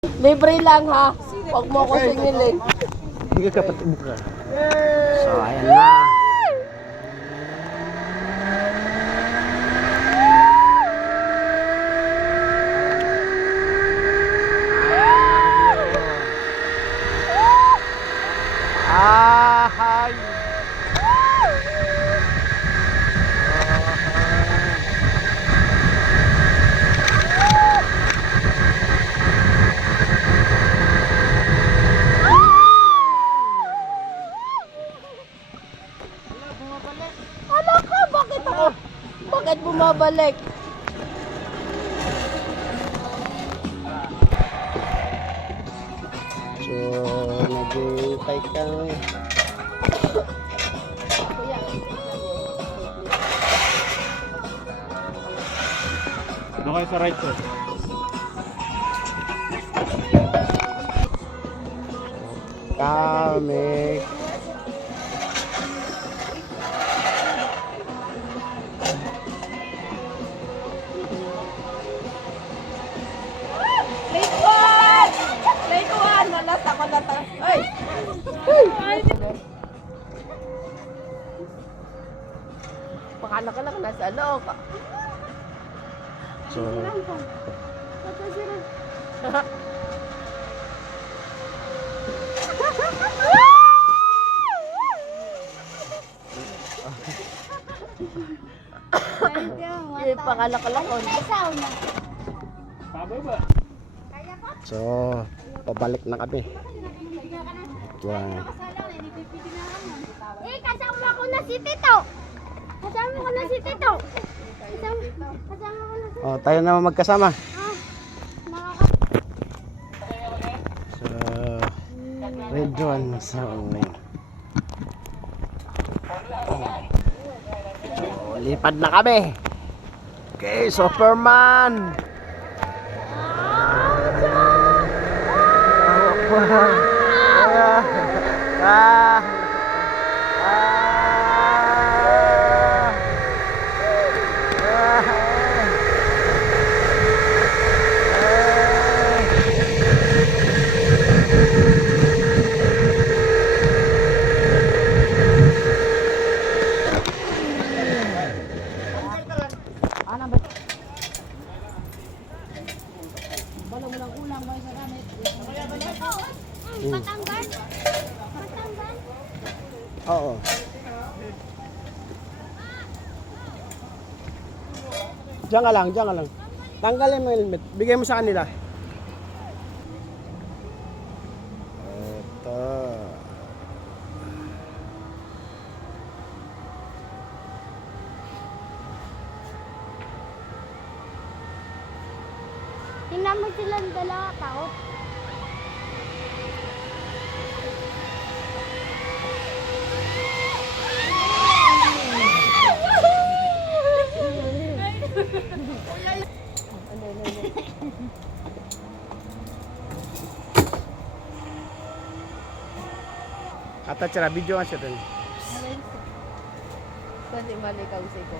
Libre lang ha. Huwag mo ko singilin. Hindi ka kapatid ka. So, ayan na. Hi. Ano ka? Bakit ako? Bakit bumabalik? So, nag-hintay kami. Kuya, Doon kayo sa right sir. Kami. late one! Late one! Malas ako na tayo. Ay! Pakala ka lang nasa loob. So, Yung pakala ka lang. Pababa. so, pabalik na kami. Yan. Eh, kasama ko na si Tito. Kasama ko na si Tito. Kasama ko na si Oh, tayo naman magkasama. So, red one sa online. So, lipad na kami. Okay, Superman. Patanggan. Patanggan. Oo. Diyan ka lang, diyan ka lang. Tanggalin mo yung helmet. Bigay mo sa kanila. Ito. Tingnan mo silang dalawa, takot. Ata, tsara, video nga siya dun. Kasi malikaw si ko.